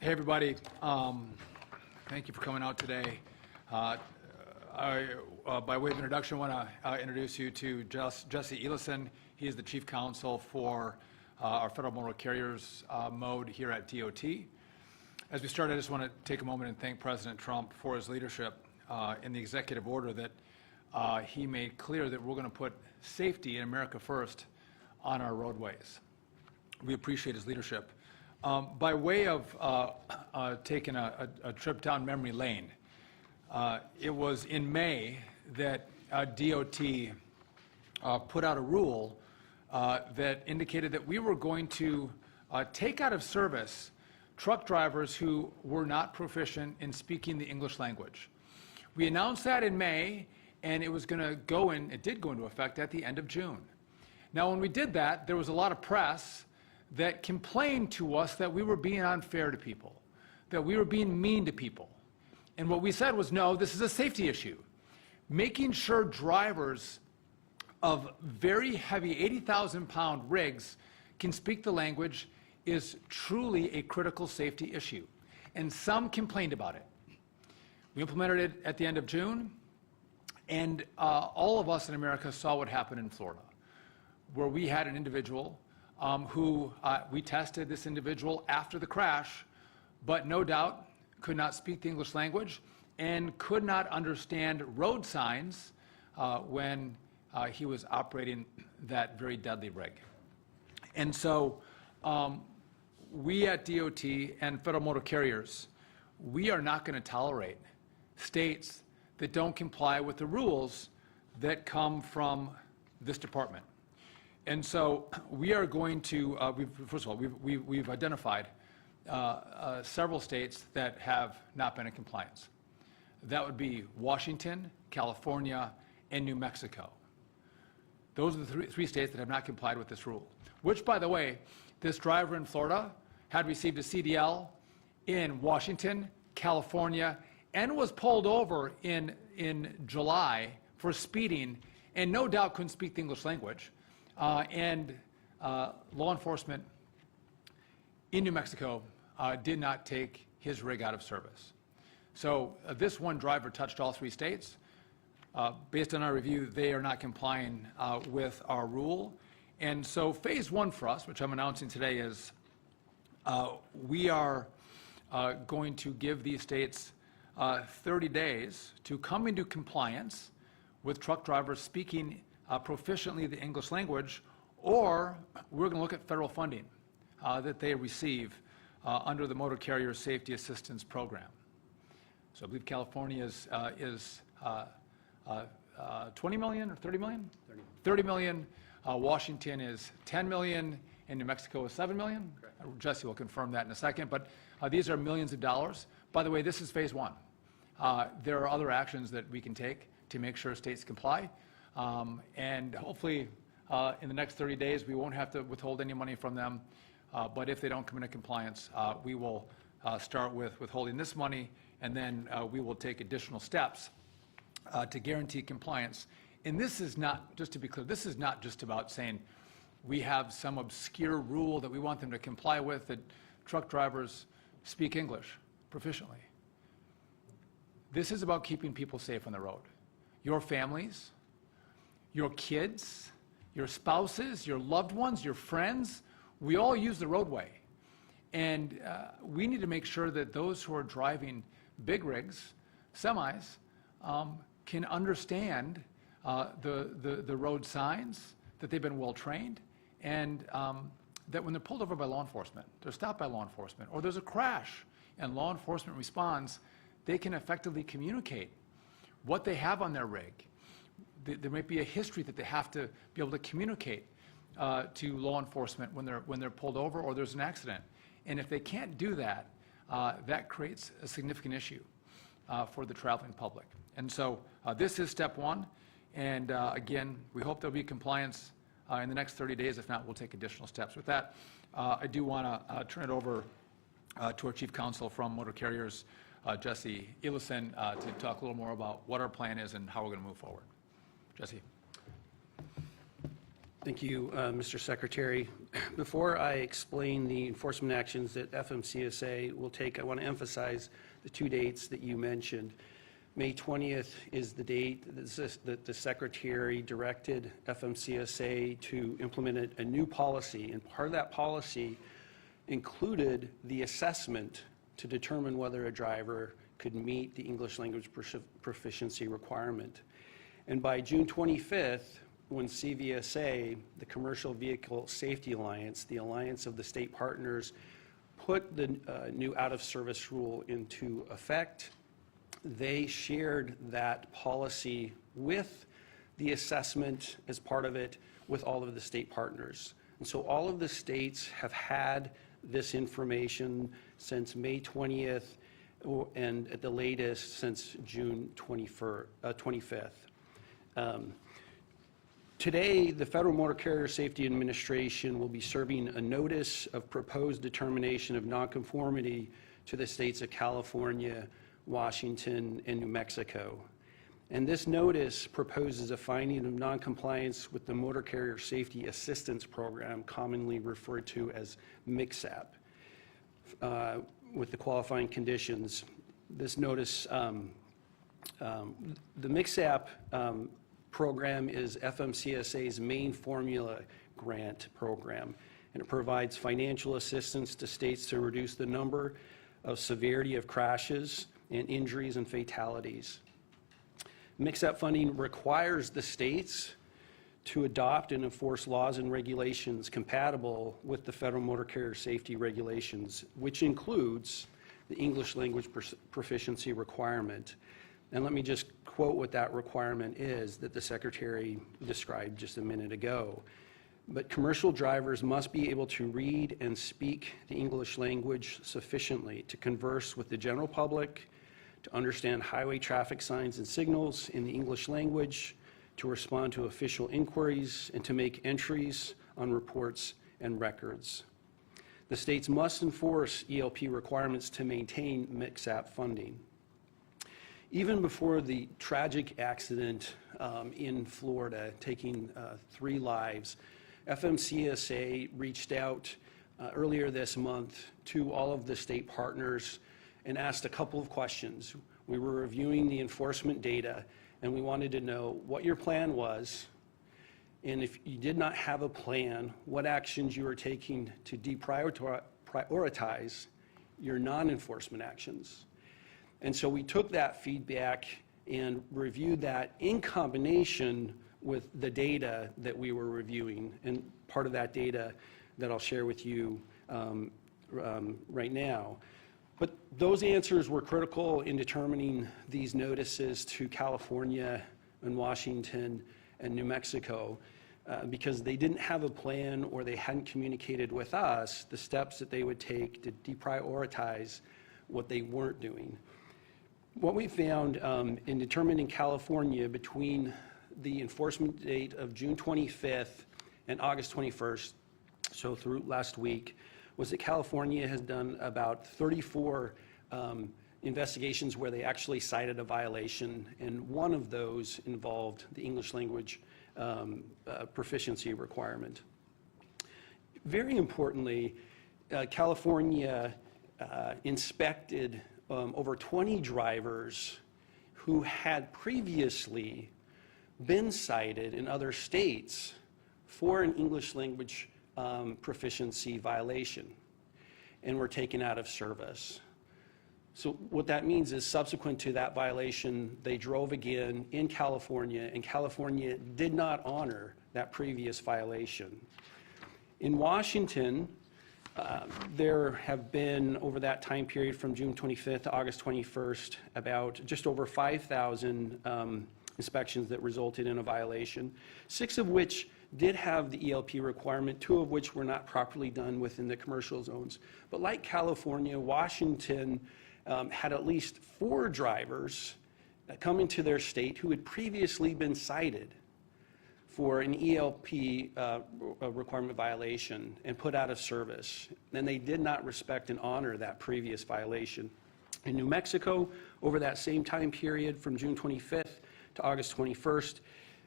Hey, everybody. Thank you for coming out today. By way of introduction, I want to introduce you to Jesse Elison. He is the Chief Counsel for our Federal Motor Carriers mode here at DOT. As we start, I just want to take a moment and thank President Trump for his leadership in the executive order that he made clear that we're going to put safety in America first on our roadways. We appreciate his leadership. By way of taking a trip down memory lane, it was in May that DOT put out a rule that indicated that we were going to take out of service truck drivers who were not proficient in speaking the English language. We announced that in May, and it was going to go in, it did go into effect at the end of June. Now, when we did that, there was a lot of press that complained to us that we were being unfair to people, that we were being mean to people. And what we said was, no, this is a safety issue. Making sure drivers of very heavy 80,000-pound rigs can speak the language is truly a critical safety issue. And some complained about it. We implemented it at the end of June, and all of us in America saw what happened in Florida, where we had an individual who we tested this individual after the crash, but no doubt could not speak the English language and could not understand road signs when he was operating that very deadly rig. And so we at DOT and Federal Motor Carriers, we are not going to tolerate states that don't comply with the rules that come from this department. And so we are going to, first of all, we've identified several states that have not been in compliance. That would be Washington, California, and New Mexico. Those are the three states that have not complied with this rule, which, by the way, this driver in Florida had received a CDL in Washington, California, and was pulled over in July for speeding, and no doubt couldn't speak the English language. And law enforcement in New Mexico did not take his rig out of service. So this one driver touched all three states. Based on our review, they are not complying with our rule. And so phase one for us, which I'm announcing today, is we are going to give these states 30 days to come into compliance with truck drivers speaking proficiently the English language, or we're going to look at federal funding that they receive under the Motor Carrier Safety Assistance Program. So I believe California is 20 million or 30 million? 30 million. Washington is 10 million, and New Mexico is 7 million. Correct. Jesse will confirm that in a second, but these are millions of dollars. By the way, this is phase one. There are other actions that we can take to make sure states comply. And hopefully in the next 30 days, we won't have to withhold any money from them. But if they don't come into compliance, we will start with withholding this money, and then we will take additional steps to guarantee compliance. And this is not, just to be clear, this is not just about saying we have some obscure rule that we want them to comply with, that truck drivers speak English proficiently. This is about keeping people safe on the road. Your families, your kids, your spouses, your loved ones, your friends, we all use the roadway. And we need to make sure that those who are driving big rigs, semis, can understand the road signs, that they've been well trained, and that when they're pulled over by law enforcement, they're stopped by law enforcement, or there's a crash and law enforcement responds, they can effectively communicate what they have on their rig. There might be a history that they have to be able to communicate to law enforcement when they're pulled over or there's an accident. And if they can't do that, that creates a significant issue for the traveling public. And so this is step one. And again, we hope there'll be compliance in the next 30 days. If not, we'll take additional steps. With that, I do want to turn it over to our Chief Counsel from Motor Carriers, Jesse Elison, to talk a little more about what our plan is and how we're going to move forward. Jesse. Thank you, Mr. Secretary. Before I explain the enforcement actions that FMCSA will take, I want to emphasize the two dates that you mentioned. May 20th is the date that the Secretary directed FMCSA to implement a new policy, and part of that policy included the assessment to determine whether a driver could meet the English language proficiency requirement. And by June 25th, when CVSA, the Commercial Vehicle Safety Alliance, the alliance of the state partners, put the new out-of-service rule into effect, they shared that policy with the assessment as part of it with all of the state partners. And so all of the states have had this information since May 20th and at the latest since June 25th. Today, the Federal Motor Carrier Safety Administration will be serving a notice of proposed determination of nonconformity to the states of California, Washington, and New Mexico. And this notice proposes a finding of noncompliance with the Motor Carrier Safety Assistance Program, commonly referred to as MCSAP, with the qualifying conditions. This notice, the MCSAP program is FMCSA's main formula grant program, and it provides financial assistance to states to reduce the number of severity of crashes and injuries and fatalities. MCSAP funding requires the states to adopt and enforce laws and regulations compatible with the Federal Motor Carrier Safety Regulations, which includes the English language proficiency requirement. And let me just quote what that requirement is that the Secretary described just a minute ago. But commercial drivers must be able to read and speak the English language sufficiently to converse with the general public, to understand highway traffic signs and signals in the English language, to respond to official inquiries, and to make entries on reports and records. The states must enforce ELP requirements to maintain MCSAP funding. Even before the tragic accident in Florida, taking 3 lives, FMCSA reached out earlier this month to all of the state partners and asked a couple of questions. We were reviewing the enforcement data, and we wanted to know what your plan was, and if you did not have a plan, what actions you were taking to deprioritize your non-enforcement actions. And so we took that feedback and reviewed that in combination with the data that we were reviewing, and part of that data that I'll share with you right now. But those answers were critical in determining these notices to California and Washington and New Mexico because they didn't have a plan, or they hadn't communicated with us the steps that they would take to deprioritize what they weren't doing. What we found in determining California between the enforcement date of June 25th and August 21st, so through last week, was that California has done about 34 investigations where they actually cited a violation, and one of those involved the English language proficiency requirement. Very importantly, California inspected over 20 drivers who had previously been cited in other states for an English language proficiency violation and were taken out of service. So what that means is subsequent to that violation, they drove again in California, and California did not honor that previous violation. In Washington, there have been, over that time period from June 25th to August 21st, about just over 5,000 inspections that resulted in a violation, 6 of which did have the ELP requirement, 2 of which were not properly done within the commercial zones. But like California, Washington had at least 4 drivers come into their state who had previously been cited for an ELP requirement violation and put out of service. And they did not respect and honor that previous violation. In New Mexico, over that same time period from June 25th to August 21st,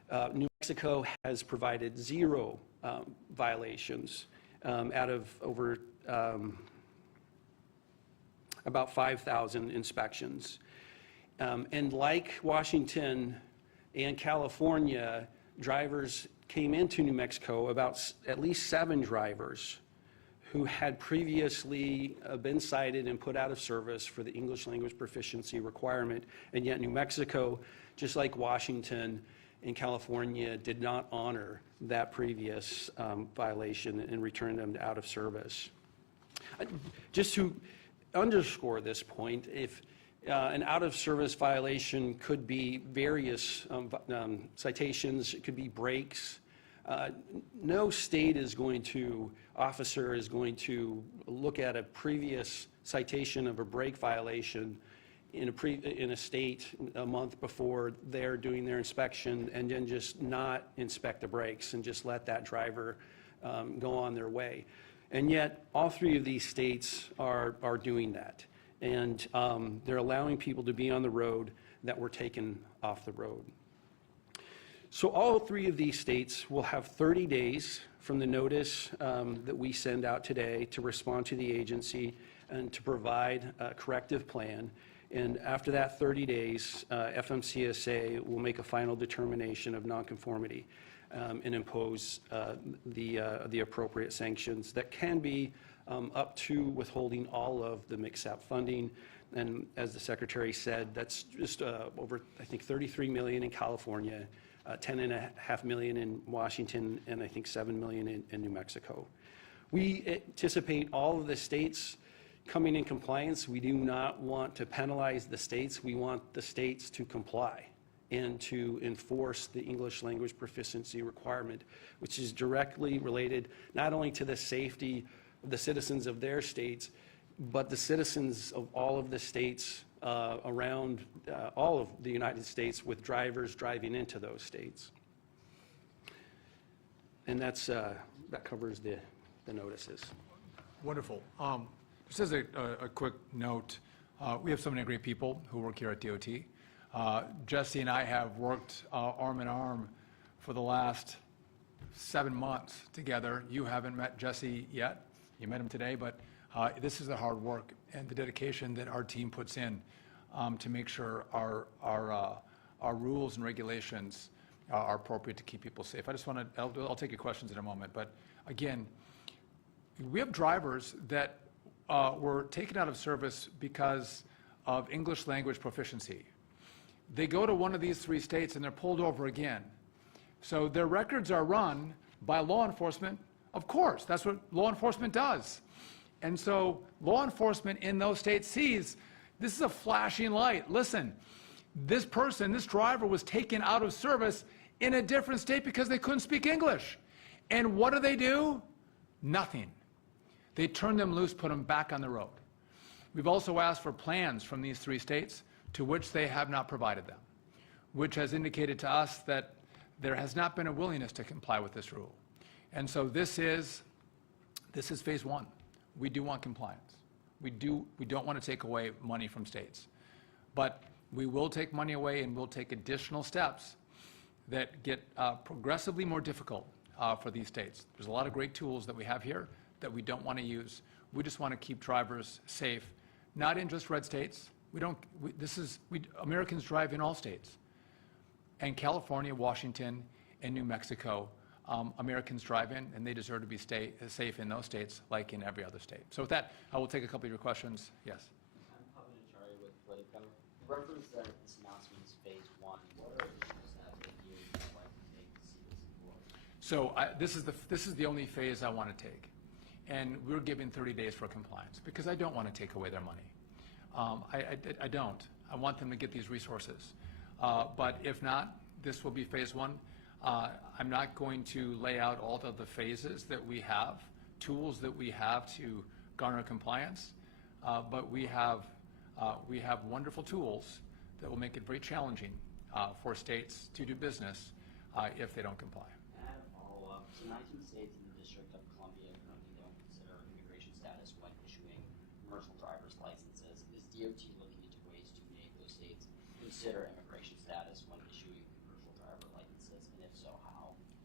New Mexico has provided 0 violations out of over about 5,000 inspections. And like Washington and California, drivers came into New Mexico, about at least 7 drivers who had previously been cited and put out of service for the English language proficiency requirement, and yet New Mexico, just like Washington and California, did not honor that previous violation and returned them out of service. Just to underscore this point, if an out-of-service violation could be various citations, it could be breaks. No state officer is going to look at a previous citation of a brake violation in a state a month before they're doing their inspection and then just not inspect the brakes and just let that driver go on their way. And yet, all 3 of these states are doing that. And they're allowing people to be on the road that were taken off the road. So all 3 of these states will have 30 days from the notice that we send out today to respond to the agency and to provide a corrective plan. And after that 30 days, FMCSA will make a final determination of nonconformity and impose the appropriate sanctions that can be up to withholding all of the MCSAP funding. And as the Secretary said, that's just over, I think, $33 million in California, $10.5 million in Washington, and I think $7 million in New Mexico. We anticipate all of the states coming in compliance. We do not want to penalize the states. We want the states to comply and to enforce the English language proficiency requirement, which is directly related not only to the safety of the citizens of their states, but the citizens of all of the states around all of the United States with drivers driving into those states. And that covers the notices. Wonderful. Just as a quick note, we have so many great people who work here at DOT. Jesse and I have worked arm in arm for the last 7 months together. You haven't met Jesse yet. You met him today, but this is the hard work and the dedication that our team puts in to make sure our rules and regulations are appropriate to keep people safe. I just want to, I'll take your questions in a moment, but again, we have drivers that were taken out of service because of English language proficiency. They go to one of these 3 states and they're pulled over again. So their records are run by law enforcement. Of course, that's what law enforcement does. And so law enforcement in those states sees this is a flashing light. Listen, this person, this driver was taken out of service in a different state because they couldn't speak English. And what do? Nothing. They turn them loose, put them back on the road. We've also asked for plans from these 3 states to which they have not provided them, which has indicated to us that there has not been a willingness to comply with this rule. And so this is phase 1. We do want compliance. We don't want to take away money from states. But we will take money away and we'll take additional steps that get progressively more difficult for these states. There's a lot of great tools that we have here that we don't want to use. We just want to keep drivers safe, not in just red states. Americans drive in all states. And California, Washington, and New Mexico, Americans drive in, and they deserve to be safe in those states like in every other state. So with that, I will take a couple of your questions. Yes? I'm Pavanachari with Politico. Reference that this announcement is phase 1. What are the issues that you would like to take to see this employed? So this is the only phase I want to take. And we're giving 30 days for compliance because I don't want to take away their money. I don't. I want them to get these resources. But if not, this will be phase 1. I'm not going to lay out all of the phases that we have, tools that we have to garner compliance, but we have wonderful tools that will make it very challenging for states to do business if they don't comply. I had a follow-up. So 19 states in the District of Columbia currently don't consider immigration status when issuing commercial driver's licenses. Is DOT looking into ways to make those states consider immigration status when issuing commercial driver licenses? And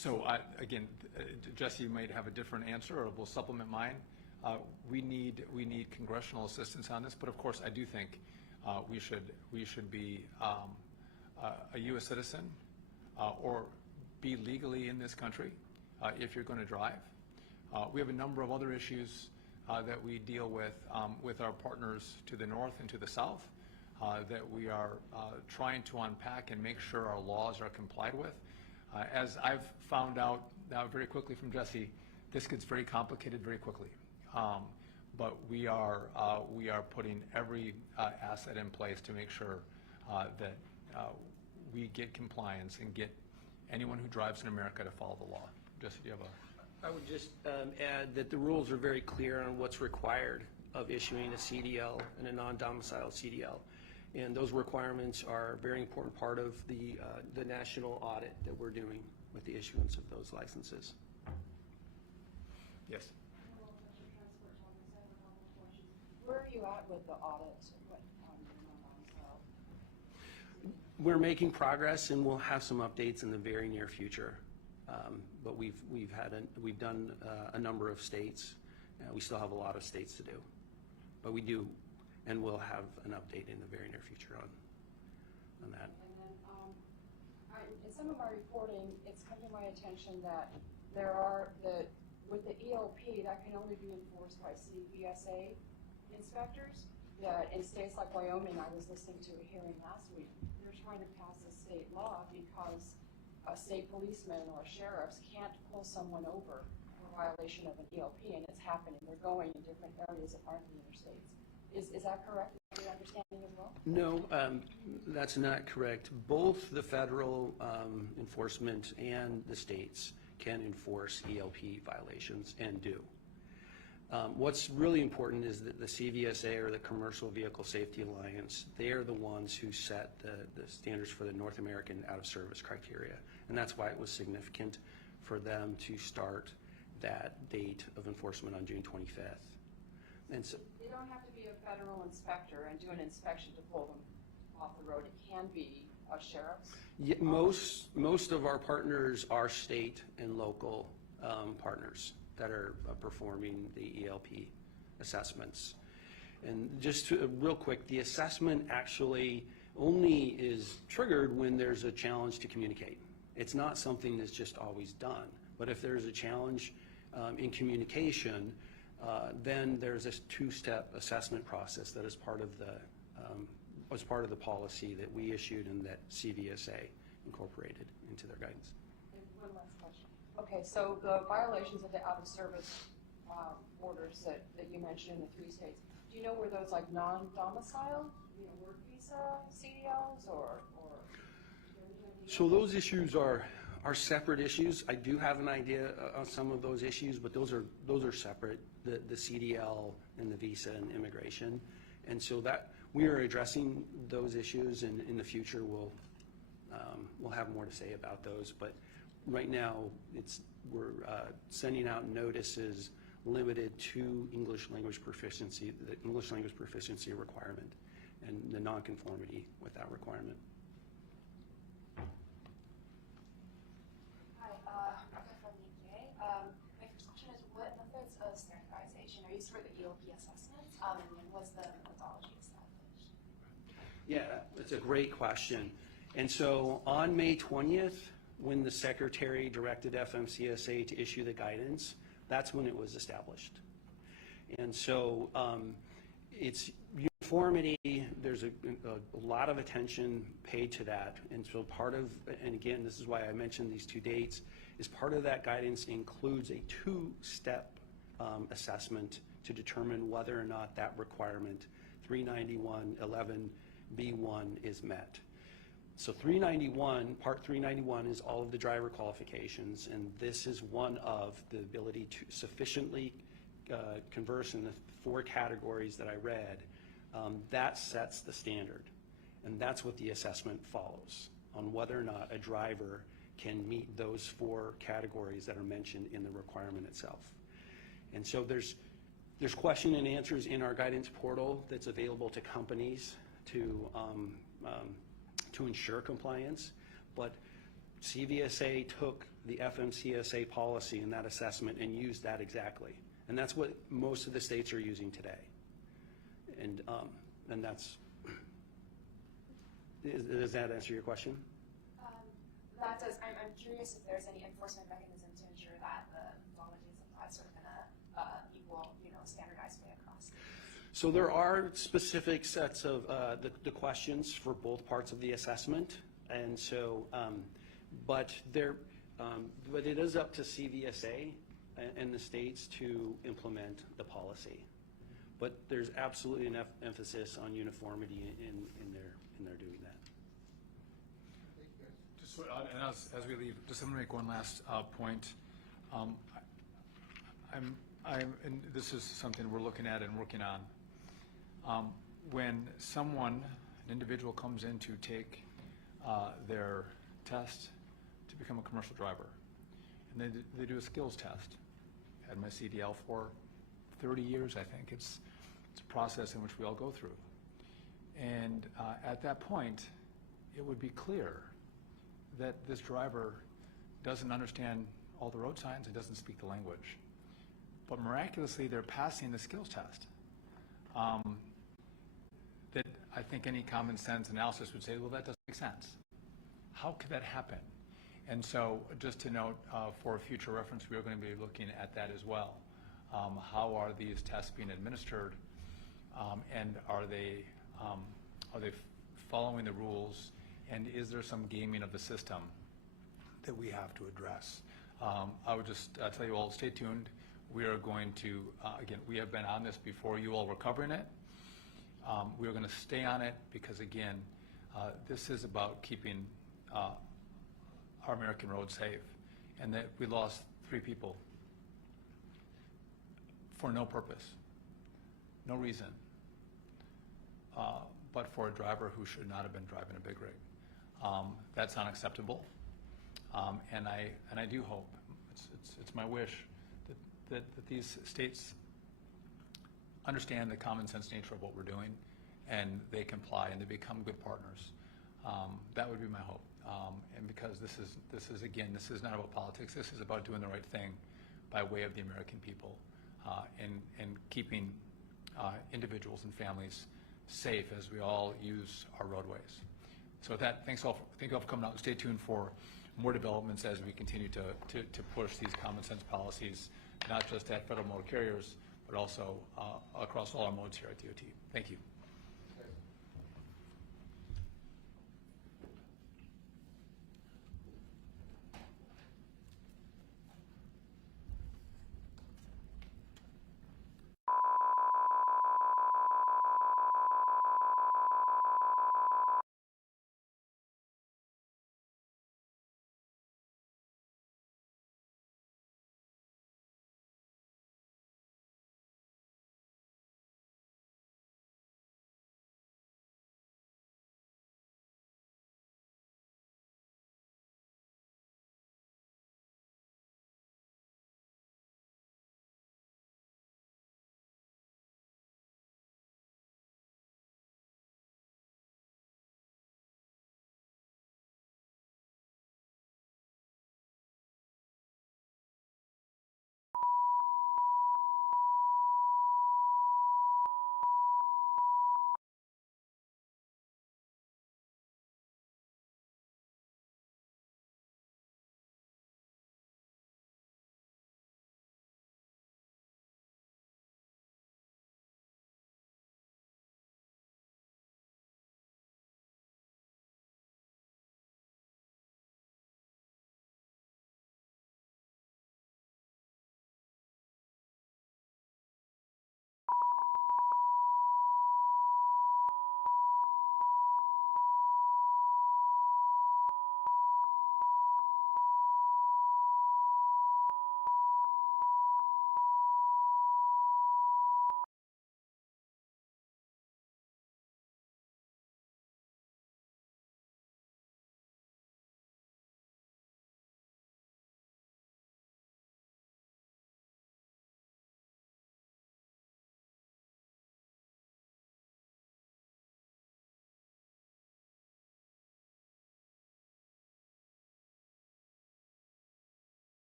So again, Jesse might have a different answer, or will supplement mine. We need congressional assistance on this, but of course, I do think we should be a U.S. citizen or be legally in this country if you're going to drive. We have a number of other issues that we deal with our partners to the north and to the south that we are trying to unpack and make sure our laws are complied with. As I've found out very quickly from Jesse, this gets very complicated very quickly. But we are putting every asset in place to make sure that we get compliance and get anyone who drives in America to follow the law. Jesse, do you have a? I would just add that the rules are very clear on what's required of issuing a CDL and a non-domiciled CDL. And those requirements are a very important part of the national audit that we're doing with the issuance of those licenses. Yes. Where are you at with the audit? We're making progress, and we'll have some updates in the very near future. But we've done a number of states. We still have a lot of states to do, but we do, and we'll have an update in the very near future on that. And then, in some of my reporting, it's come to my attention that with the ELP, that can only be enforced by CVSA inspectors. That in states like Wyoming, I was listening to a hearing last week, they're trying to pass a state law because a state policeman or sheriffs can't pull someone over for violation of an ELP, and it's happening. They're going in different areas that aren't in other states. Is that correct? Is your understanding as well? No, that's not correct. Both the federal enforcement and the states can enforce ELP violations and do. What's really important is that the CVSA, or the Commercial Vehicle Safety Alliance, they are the ones who set the standards for the North American out-of-service criteria. And that's why it was significant for them to start that date of enforcement on June 25th. And so, You don't have to be a federal inspector and do an inspection to pull them off the road. It can be a sheriff's. yeah, most of our partners are state and local partners that are performing the ELP assessments. And just real quick, the assessment actually only is triggered when there's a challenge to communicate. It's not something that's just always done. But if there's a challenge in communication, then there's this two-step assessment process that is part of the policy that we issued and that CVSA incorporated into their guidance. And one last question. Okay, so the violations of the out-of-service orders that you mentioned in the 3 states, do you know where those like non-domicile, work visa CDLs or? So those issues are separate issues. I do have an idea on some of those issues, but those are separate, the CDL and the visa and immigration. And so that we are addressing those issues, and in the future we'll have more to say about those. But right now we're sending out notices limited to English language proficiency, the English language proficiency requirement, and the nonconformity with that requirement. My first question is, what methods of standardization are used for the ELP assessments, and then was the methodology established? Yeah, that's a great question. And so on May 20th, when the Secretary directed FMCSA to issue the guidance, that's when it was established. And so it's uniformity, there's a lot of attention paid to that. And so and again, this is why I mentioned these 2 dates, is part of that guidance includes a 2-step assessment to determine whether or not that requirement, 391.11B1, is met. So Part 391 is all of the driver qualifications, and this is one of the ability to sufficiently converse in the 4 categories that I read. That sets the standard, and that's what the assessment follows, on whether or not a driver can meet those 4 categories that are mentioned in the requirement itself. And so there's question and answers in our guidance portal that's available to companies to ensure compliance, but CVSA took the FMCSA policy and that assessment and used that exactly. And that's what most of the states are using today. And that's, does that answer your question? That does, I'm curious if there's any enforcement mechanism to ensure that the methodology is applied sort of in a equal, standardized way across. So there are specific sets of the questions for both parts of the assessment, and so, but it is up to CVSA and the states to implement the policy. But there's absolutely enough emphasis on uniformity in their doing that. Just, and as we leave, just let me make one last point. And this is something we're looking at and working on. When someone, an individual comes in to take their test to become a commercial driver, and they do a skills test. Had my CDL for 30 years, I think. It's a process in which we all go through. And at that point, it would be clear that this driver doesn't understand all the road signs and doesn't speak the language. But miraculously, they're passing the skills test. That I think any common sense analysis would say, well, that doesn't make sense. How could that happen? And so just to note, for future reference, we are going to be looking at that as well. How are these tests being administered? And are they following the rules? And is there some gaming of the system that we have to address? I would just tell you all, stay tuned. We are going to, again, we have been on this before you all were covering it. We are going to stay on it because, again, this is about keeping our American roads safe. And that we lost 3 people for no purpose, no reason, but for a driver who should not have been driving a big rig. That's unacceptable, and I do hope, it's my wish that these states understand the common sense nature of what we're doing, and they comply and they become good partners. That would be my hope, and because this is not about politics. This is about doing the right thing by way of the American people, and keeping individuals and families safe as we all use our roadways. So with that, thank you all for coming out. Stay tuned for more developments as we continue to push these common sense policies, not just at federal motor carriers, but also across all our modes here at DOT. Thank you.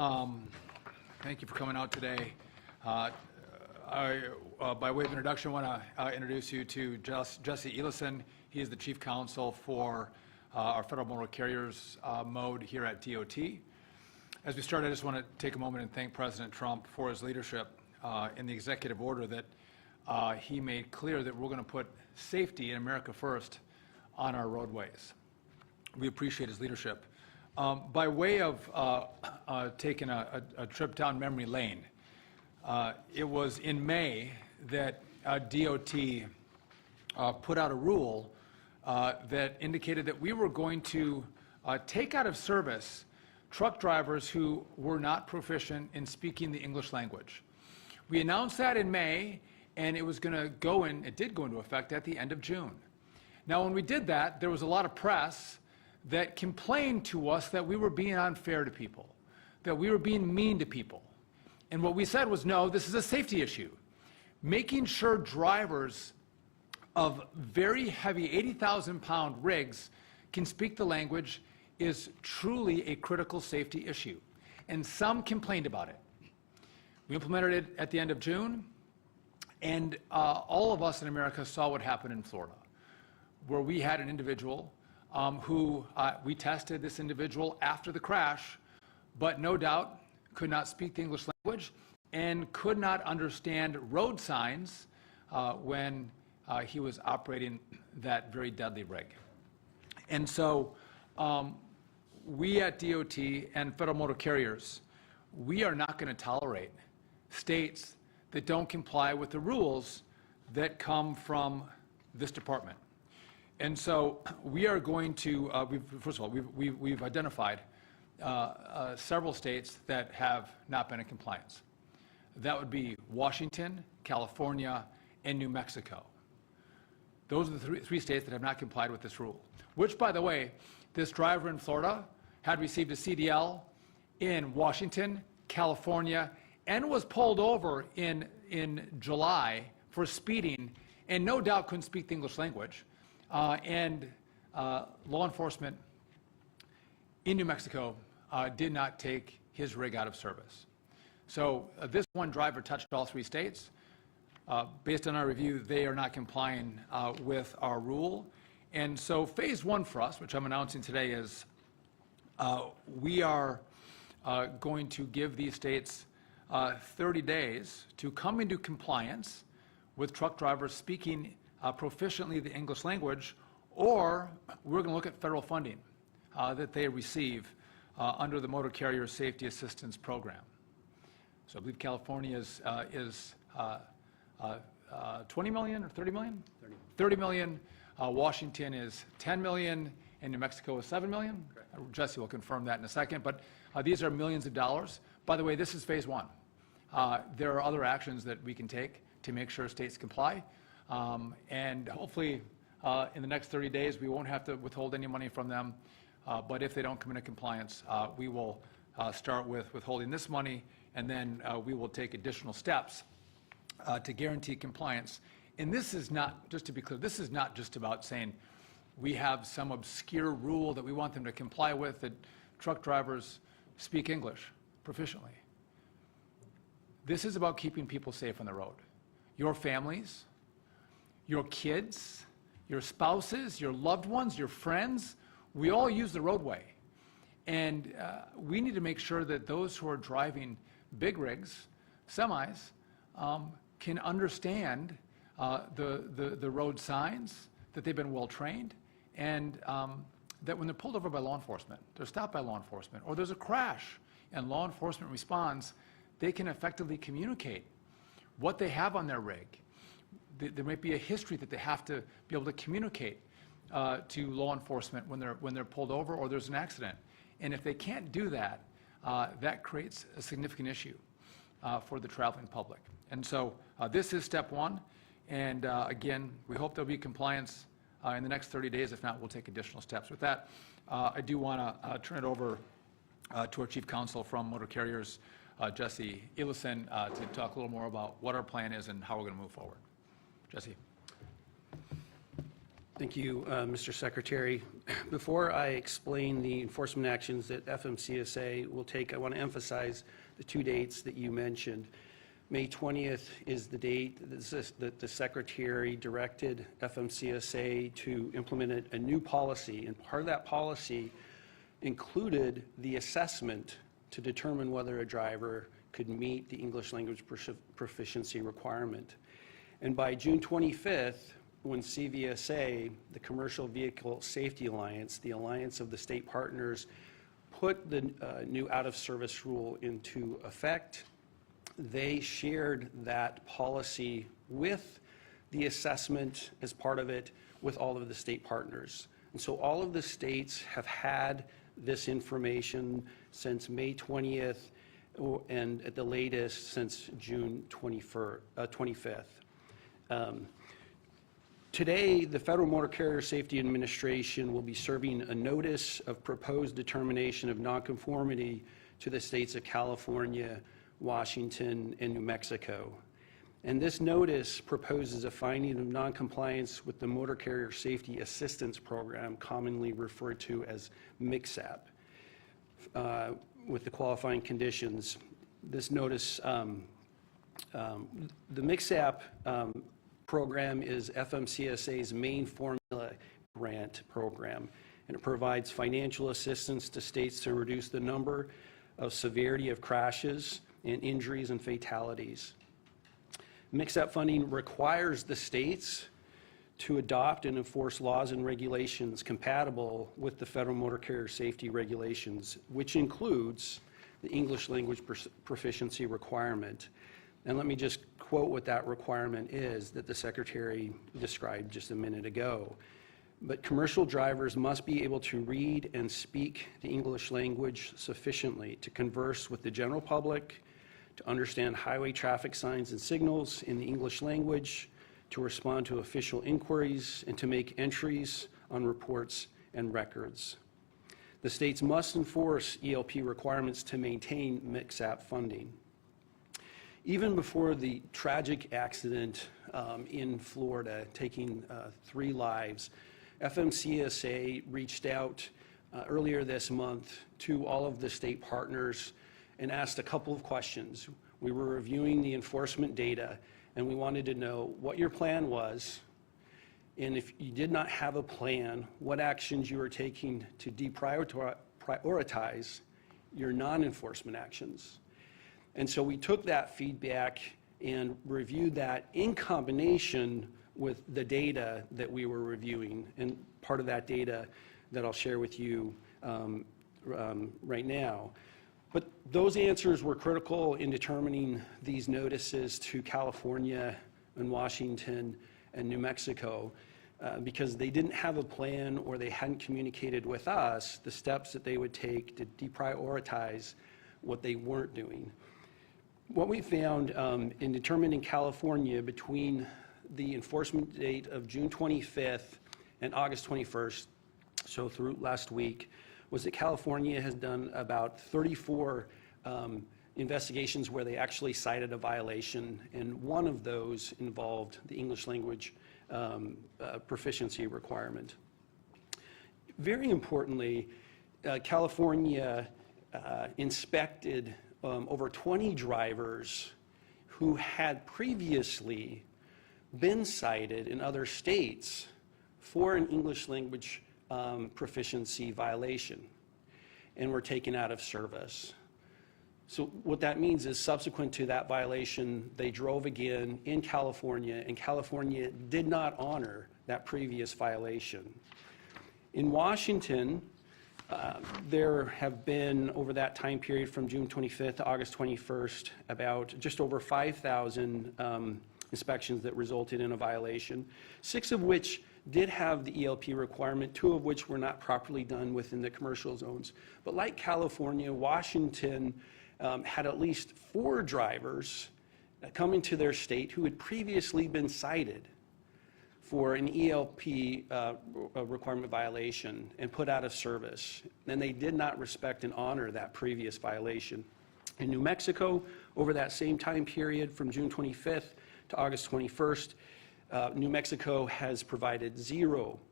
Thank you for coming out today. By way of introduction, I want to introduce you to Jesse Elison. He is the Chief Counsel for our Federal Motor Carriers mode here at DOT. As we start, I just want to take a moment and thank President Trump for his leadership in the executive order that he made clear that we're going to put safety in America first on our roadways. We appreciate his leadership. By way of taking a trip down memory lane, it was in May that DOT put out a rule that indicated that we were going to take out of service truck drivers who were not proficient in speaking the English language. We announced that in May, and it was going to go in, it did go into effect at the end of June. Now, when we did that, there was a lot of press that complained to us that we were being unfair to people, that we were being mean to people. And what we said was, no, this is a safety issue. Making sure drivers of very heavy 80,000-pound rigs can speak the language is truly a critical safety issue. And some complained about it. We implemented it at the end of June, and all of us in America saw what happened in Florida, where we had an individual who we tested this individual after the crash, but no doubt could not speak the English language and could not understand road signs when he was operating that very deadly rig. And so we at DOT and Federal Motor Carriers, we are not going to tolerate states that don't comply with the rules that come from this department. And so we are going to, first of all, we've identified several states that have not been in compliance. That would be Washington, California, and New Mexico. Those are the three states that have not complied with this rule, which, by the way, this driver in Florida had received a CDL in Washington, California, and was pulled over in July for speeding, and no doubt couldn't speak the English language. And law enforcement in New Mexico did not take his rig out of service. So this one driver touched all three states. Based on our review, they are not complying with our rule. And so phase one for us, which I'm announcing today, is we are going to give these states 30 days to come into compliance with truck drivers speaking proficiently the English language, or we're going to look at federal funding that they receive under the Motor Carrier Safety Assistance Program. So I believe California is 20 million or 30 million? 30 million. Washington is 10 million, and New Mexico is 7 million. Jesse will confirm that in a second, but these are millions of dollars. By the way, this is phase one. There are other actions that we can take to make sure states comply. And hopefully, in the next 30 days, we won't have to withhold any money from them. But if they don't come into compliance, we will start with withholding this money, and then we will take additional steps to guarantee compliance. And this is not, just to be clear, this is not just about saying we have some obscure rule that we want them to comply with, that truck drivers speak English proficiently. This is about keeping people safe on the road. Your families, your kids, your spouses, your loved ones, your friends, we all use the roadway. And we need to make sure that those who are driving big rigs, semis, can understand the road signs, that they've been well trained, and that when they're pulled over by law enforcement, they're stopped by law enforcement, or there's a crash and law enforcement responds, they can effectively communicate what they have on their rig. There might be a history that they have to be able to communicate to law enforcement when they're pulled over or there's an accident. And if they can't do that, that creates a significant issue for the traveling public. And so this is step one. And again, we hope there'll be compliance in the next 30 days. If not, we'll take additional steps. With that, I do want to turn it over to our Chief Counsel from Motor Carriers, Jesse Elison, to talk a little more about what our plan is and how we're going to move forward. Jesse. Thank you, Mr. Secretary. Before I explain the enforcement actions that FMCSA will take, I want to emphasize the two dates that you mentioned. May 20th is the date that the Secretary directed FMCSA to implement a new policy, and part of that policy included the assessment to determine whether a driver could meet the English language proficiency requirement. And by June 25th, when CVSA, the Commercial Vehicle Safety Alliance, the alliance of the state partners, put the new out-of-service rule into effect, they shared that policy with the assessment as part of it with all of the state partners. And so all of the states have had this information since May 20th and at the latest since June 25th. Today, the Federal Motor Carrier Safety Administration will be serving a notice of proposed determination of nonconformity to the states of California, Washington, and New Mexico. And this notice proposes a finding of noncompliance with the Motor Carrier Safety Assistance Program, commonly referred to as MCSAP, with the qualifying conditions. This notice, the MCSAP program is FMCSA's main formula grant program, and it provides financial assistance to states to reduce the number of severity of crashes and injuries and fatalities. MCSAP funding requires the states to adopt and enforce laws and regulations compatible with the Federal Motor Carrier Safety Regulations, which includes the English language proficiency requirement. And let me just quote what that requirement is that the Secretary described just a minute ago. But commercial drivers must be able to read and speak the English language sufficiently to converse with the general public, to understand highway traffic signs and signals in the English language, to respond to official inquiries, and to make entries on reports and records. The states must enforce ELP requirements to maintain MCSAP funding. Even before the tragic accident in Florida, taking 3 lives, FMCSA reached out earlier this month to all of the state partners and asked a couple of questions. We were reviewing the enforcement data, and we wanted to know what your plan was, and if you did not have a plan, what actions you were taking to deprioritize your non-enforcement actions. And so we took that feedback and reviewed that in combination with the data that we were reviewing, and part of that data that I'll share with you right now. But those answers were critical in determining these notices to California and Washington and New Mexico because they didn't have a plan, or they hadn't communicated with us the steps that they would take to deprioritize what they weren't doing. What we found in determining California between the enforcement date of June 25th and August 21st, so through last week, was that California has done about 34 investigations where they actually cited a violation, and one of those involved the English language proficiency requirement. Very importantly, California inspected over 20 drivers who had previously been cited in other states for an English language proficiency violation and were taken out of service. So what that means is subsequent to that violation, they drove again in California, and California did not honor that previous violation. In Washington, there have been, over that time period from June 25th to August 21st, about just over 5,000 inspections that resulted in a violation, 6 of which did have the ELP requirement, 2 of which were not properly done within the commercial zones. But like California, Washington had at least 4 drivers come into their state who had previously been cited for an ELP requirement violation and put out of service. And they did not respect and honor that previous violation. In New Mexico, over that same time period from June 25th to August 21st, New Mexico has provided 0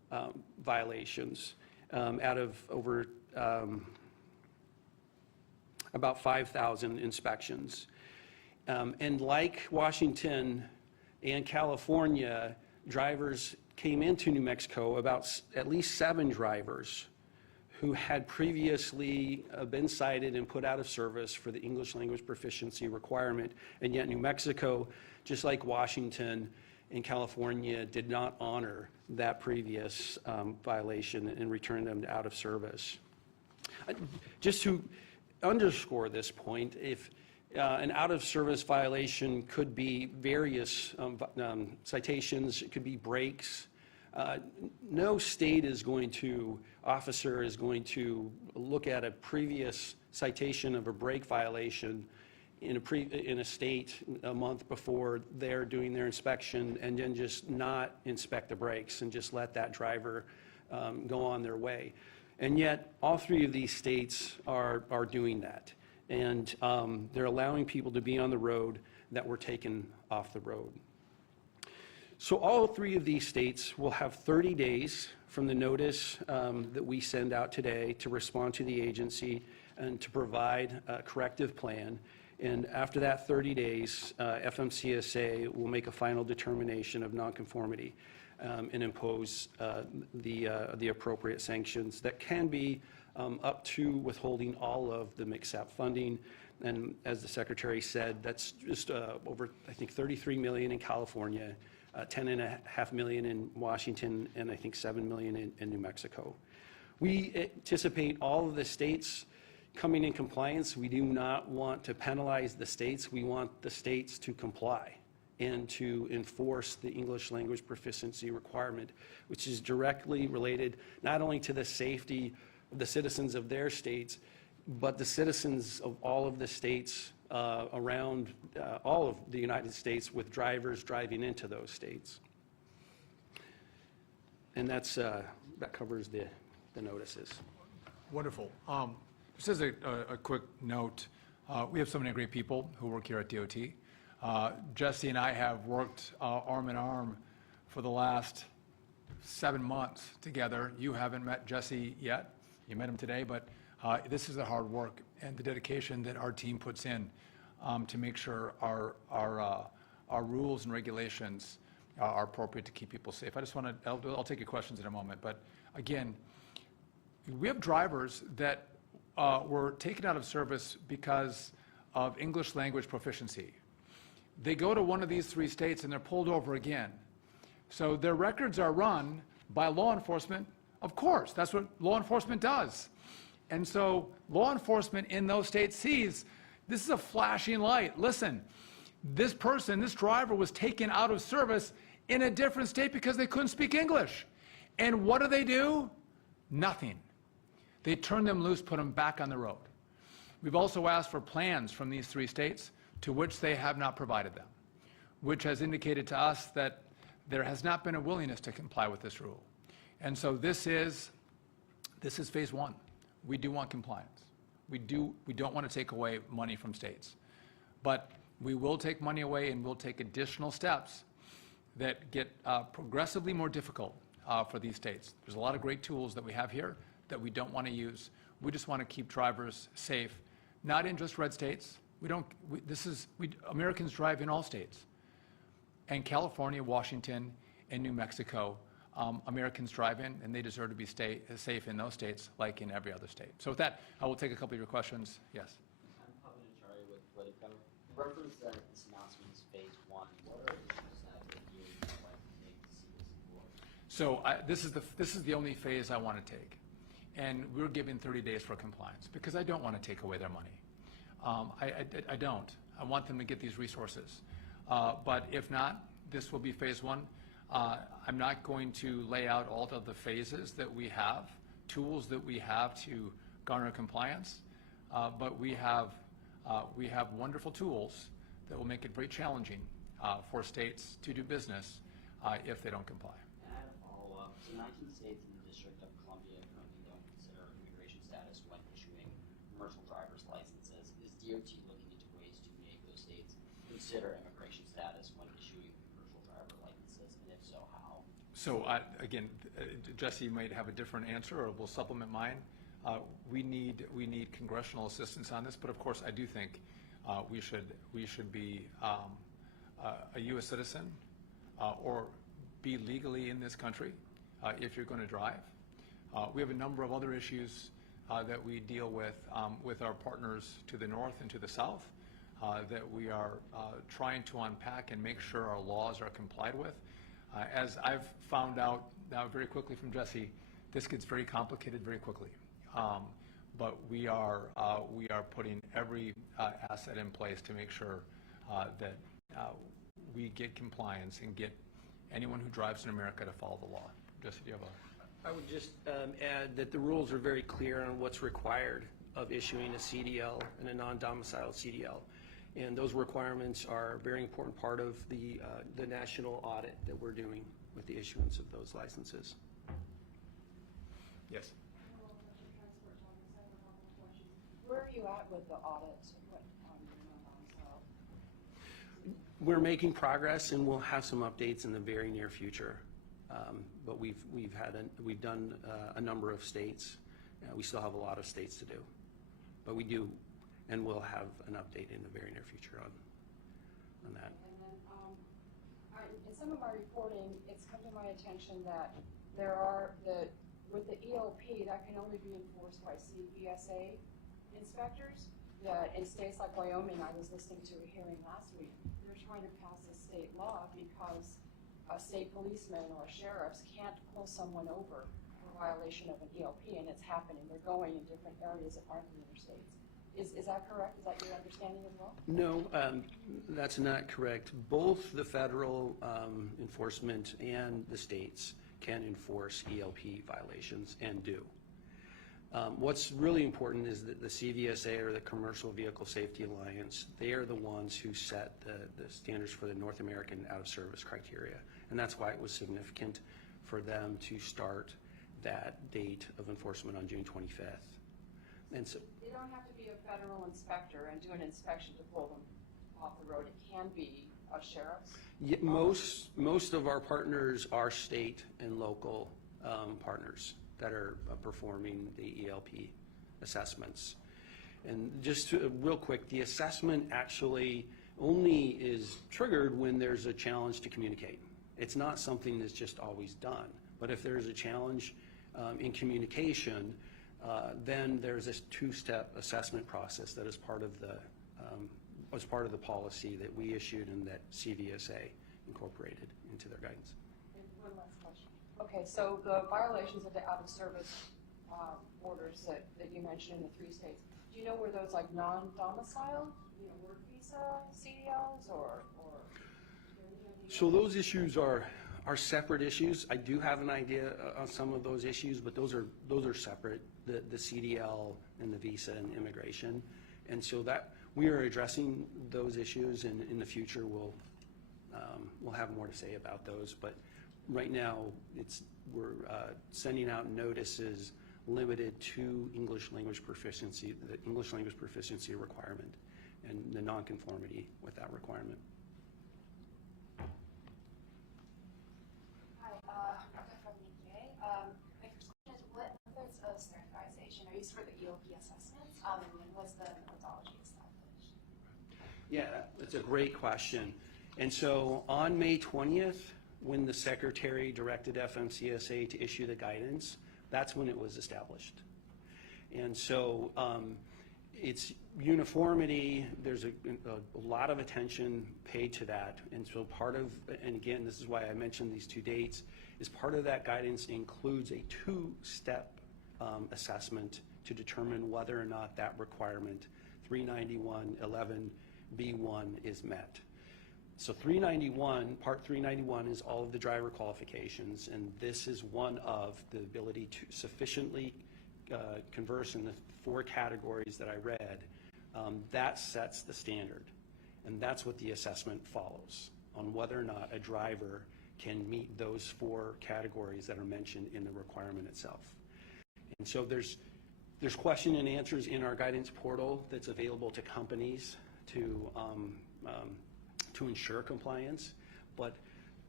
violations out of over about 5,000 inspections. And like Washington and California, drivers came into New Mexico, at least 7 drivers who had previously been cited and put out of service for the English language proficiency requirement. And yet New Mexico, just like Washington and California, did not honor that previous violation and return them out of service. Just to underscore this point, if an out-of-service violation could be various citations, it could be breaks. No state officer is going to look at a previous citation of a brake violation in a state a month before they're doing their inspection and then just not inspect the brakes and just let that driver go on their way. And yet, all 3 of these states are doing that. And they're allowing people to be on the road that were taken off the road. So all 3 of these states will have 30 days from the notice that we send out today to respond to the agency and to provide a corrective plan. And after that 30 days, FMCSA will make a final determination of nonconformity and impose the appropriate sanctions that can be up to withholding all of the MCSAP funding. And as the Secretary said, that's just over, I think, $33 million in California, $10.5 million in Washington, and I think $7 million in New Mexico. We anticipate all of the states coming in compliance. We do not want to penalize the states. We want the states to comply and to enforce the English language proficiency requirement, which is directly related not only to the safety of the citizens of their states, but the citizens of all of the states around all of the United States with drivers driving into those states. And that covers the notices. Wonderful. Just as a quick note, we have so many great people who work here at DOT. Jesse and I have worked arm in arm for the last 7 months together. You haven't met Jesse yet. You met him today, but this is the hard work and the dedication that our team puts in to make sure our rules and regulations are appropriate to keep people safe. I just want to, I'll take your questions in a moment, but again, we have drivers that were taken out of service because of English language proficiency. They go to one of these 3 states and they're pulled over again. So their records are run by law enforcement. Of course, that's what law enforcement does. And so law enforcement in those states sees this is a flashing light. Listen, this person, this driver was taken out of service in a different state because they couldn't speak English. And what do? Nothing. They turn them loose, put them back on the road. We've also asked for plans from these 3 states to which they have not provided them, which has indicated to us that there has not been a willingness to comply with this rule. And so this is phase 1. We do want compliance. We don't want to take away money from states. But we will take money away and we'll take additional steps that get progressively more difficult for these states. There's a lot of great tools that we have here that we don't want to use. We just want to keep drivers safe, not in just red states. Americans drive in all states. And California, Washington, and New Mexico, Americans drive in, and they deserve to be safe in those states like in every other state. So with that, I will take a couple of your questions. Yes? I'm Pavanachari with Politico. In reference that this announcement is phase 1, what are issues that you would like to take to see this forward? So this is the only phase I want to take. And we're giving 30 days for compliance because I don't want to take away their money. I don't. I want them to get these resources. But if not, this will be phase 1. I'm not going to lay out all of the phases that we have, tools that we have to garner compliance, but we have wonderful tools that will make it very challenging for states to do business if they don't comply. And I have a follow-up. So 19 states in the District of Columbia currently don't consider immigration status when issuing commercial driver's licenses. Is DOT looking into ways to make those states consider immigration status when issuing commercial driver licenses, and if so, how? So again, Jesse might have a different answer, or will supplement mine. We need congressional assistance on this, but of course, I do think we should be a U.S. citizen or be legally in this country if you're going to drive. We have a number of other issues that we deal with our partners to the north and to the south that we are trying to unpack and make sure our laws are complied with. As I've found out now very quickly from Jesse, this gets very complicated very quickly. But we are putting every asset in place to make sure that we get compliance and get anyone who drives in America to follow the law. Jesse, do you have a? I would just add that the rules are very clear on what's required of issuing a CDL and a non-domiciled CDL. And those requirements are a very important part of the national audit that we're doing with the issuance of those licenses. Yes. Where are you at with the audit? What, non-domicile? We're making progress, and we'll have some updates in the very near future. But we've done a number of states. We still have a lot of states to do, but we do, and we'll have an update in the very near future on that. And then, in some of my reporting, it's come to my attention that there are with the ELP, that can only be enforced by CVSA inspectors. That in states like Wyoming, I was listening to a hearing last week, they're trying to pass a state law because state policemen or sheriffs can't pull someone over for violation of an ELP, and it's happening. They're going in different areas that aren't the interstates. Is that correct? Is that your understanding as well? No, that's not correct. Both the federal enforcement and the states can enforce ELP violations and do. What's really important is that the CVSA, or the Commercial Vehicle Safety Alliance, they are the ones who set the standards for the North American out-of-service criteria. And that's why it was significant for them to start that date of enforcement on June 25th. And so You don't have to be a federal inspector and do an inspection to pull them off the road. It can be a sheriff's. yeah, most of our partners are state and local partners that are performing the ELP assessments. And just real quick, the assessment actually only is triggered when there's a challenge to communicate. It's not something that's just always done. But if there's a challenge in communication, then there's this two-step assessment process that is part of the policy that we issued and that CVSA incorporated into their guidance. And one last question. Okay, so the violations of the out-of-service orders that you mentioned in the 3 states, do you know where those like non-domiciled, work visa CDLs or? So those issues are separate issues. I do have an idea on some of those issues, but those are separate, the CDL and the visa and immigration. And so that we are addressing those issues, and in the future we'll have more to say about those. But right now we're sending out notices limited to English language proficiency, the English language proficiency requirement, and the nonconformity with that requirement. From EPA. My first question is, what methods of standardization are used for the ELP assessments, and when was the methodology established? Yeah, that's a great question. And so on May 20th, when the Secretary directed FMCSA to issue the guidance, that's when it was established. And so it's uniformity, there's a lot of attention paid to that. And so and again, this is why I mentioned these 2 dates, is part of that guidance includes a 2-step assessment to determine whether or not that requirement, 391.11B1, is met. So 391, Part 391 is all of the driver qualifications, and this is one of the ability to sufficiently converse in the 4 categories that I read. That sets the standard, and that's what the assessment follows, on whether or not a driver can meet those 4 categories that are mentioned in the requirement itself. And so there's question and answers in our guidance portal that's available to companies to ensure compliance, but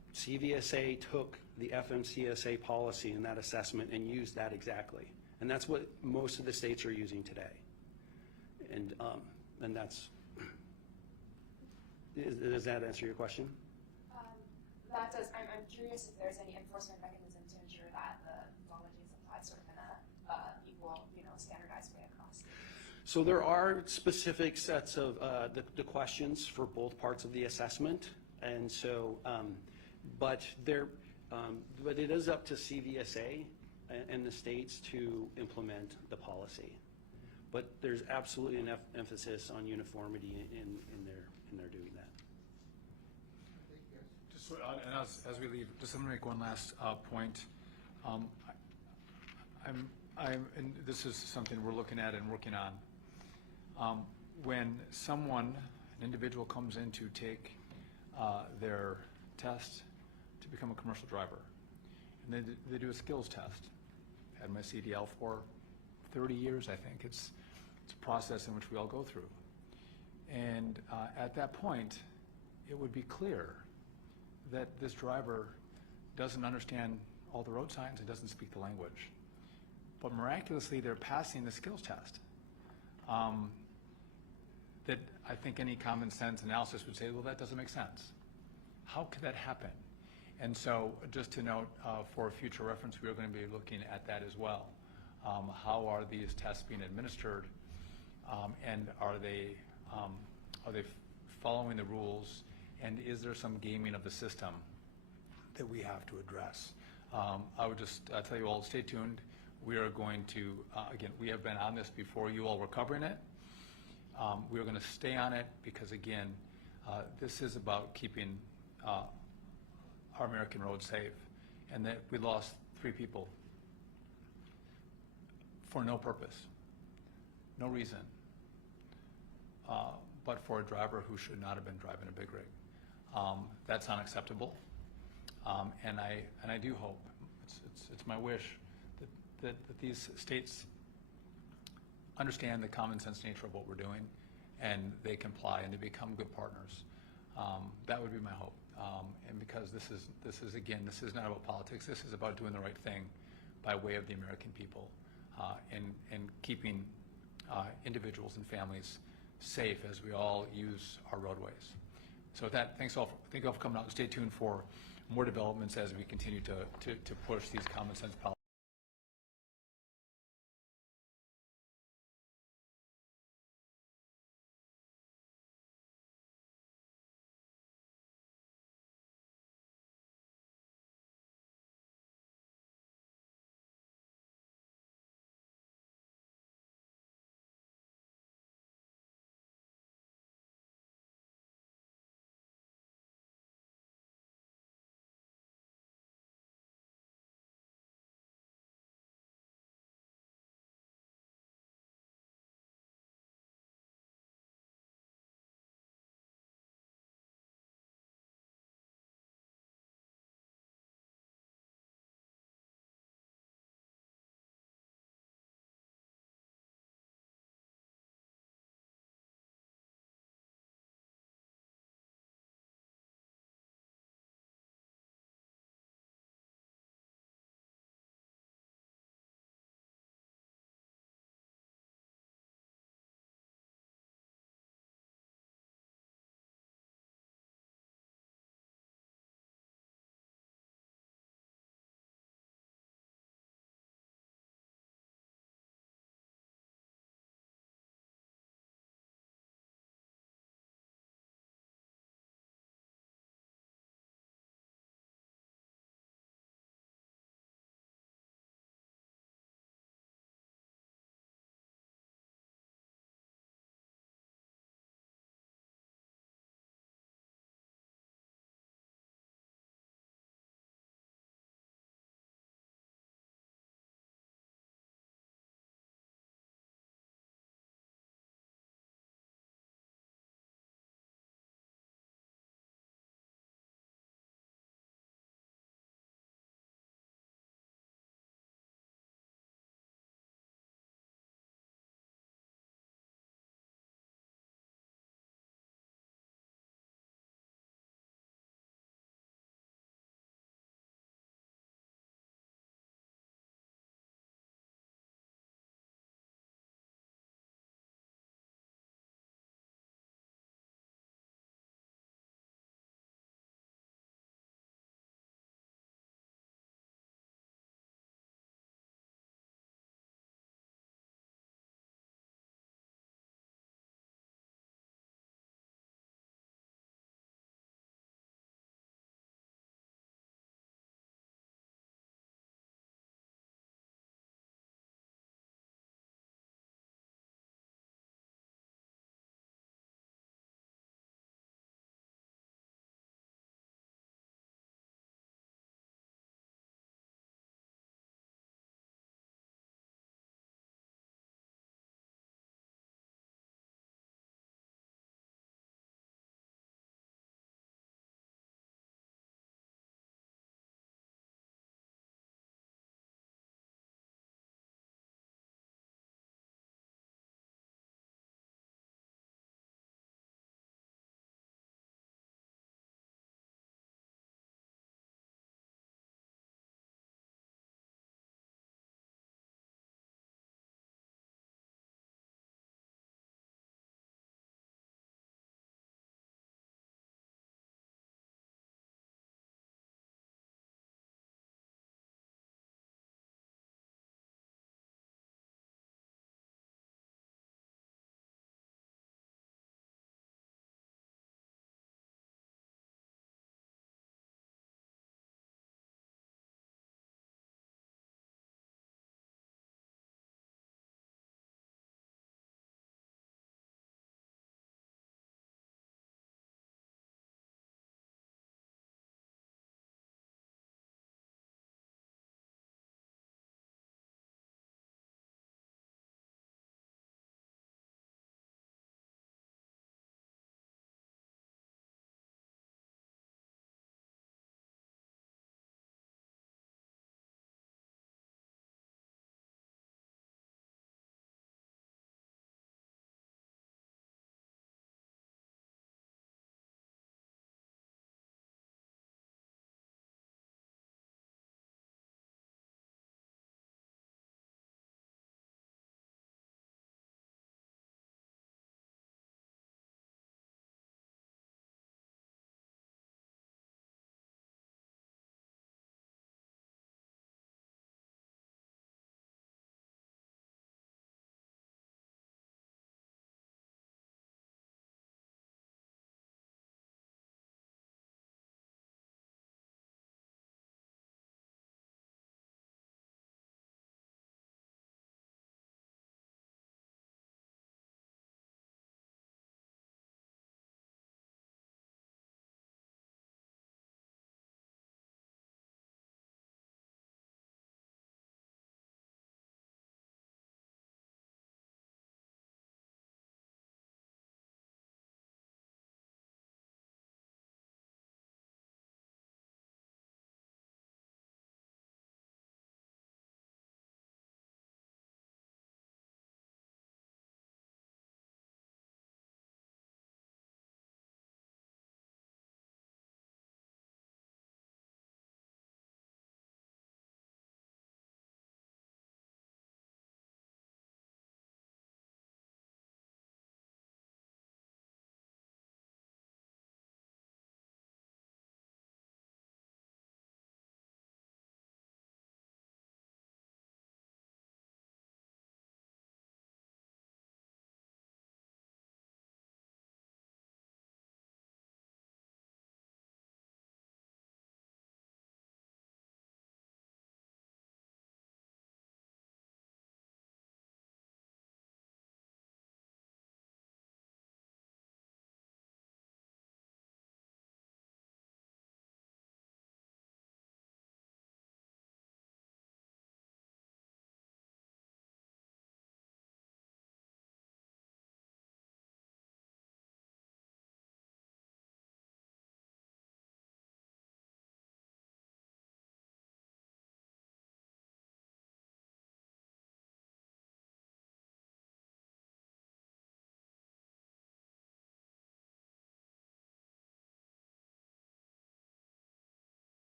CVSA took the FMCSA policy in that assessment and used that exactly. And that's what most of the states are using today. And that's, does that answer your question? That does, I'm curious if there's any enforcement mechanism to ensure that the methodologies applied sort of in a equal, standardized way across. So there are specific sets of the questions for both parts of the assessment. And so, but it is up to CVSA and the states to implement the policy. But there's absolutely enough emphasis on uniformity in their doing that. Just, and as we leave, just let me make one last point. And this is something we're looking at and working on. When an individual comes in to take their test to become a commercial driver, and they do a skills test. Had my CDL for 30 years, I think. It's a process in which we all go through. And at that point, it would be clear that this driver doesn't understand all the road signs and doesn't speak the language. But miraculously, they're passing the skills test. That I think any common sense analysis would say, well, that doesn't make sense. How could that happen? And so just to note, for future reference, we are going to be looking at that as well. How are these tests being administered? And are they following the rules? And is there some gaming of the system that we have to address? I would just tell you all, stay tuned. We are going to, again, we have been on this before you all were covering it. We are going to stay on it because, again, this is about keeping our American roads safe. And that we lost 3 people for no purpose, no reason, but for a driver who should not have been driving a big rig. That's unacceptable. And I do hope, it's my wish, that these states understand the common sense nature of what we're doing and they comply and they become good partners. That would be my hope. And because this is again, this is not about politics, this is about doing the right thing by way of the American people and keeping individuals and families safe as we all use our roadways. So with that, thank you all for coming out. Stay tuned for more developments as we continue to push these common sense policies.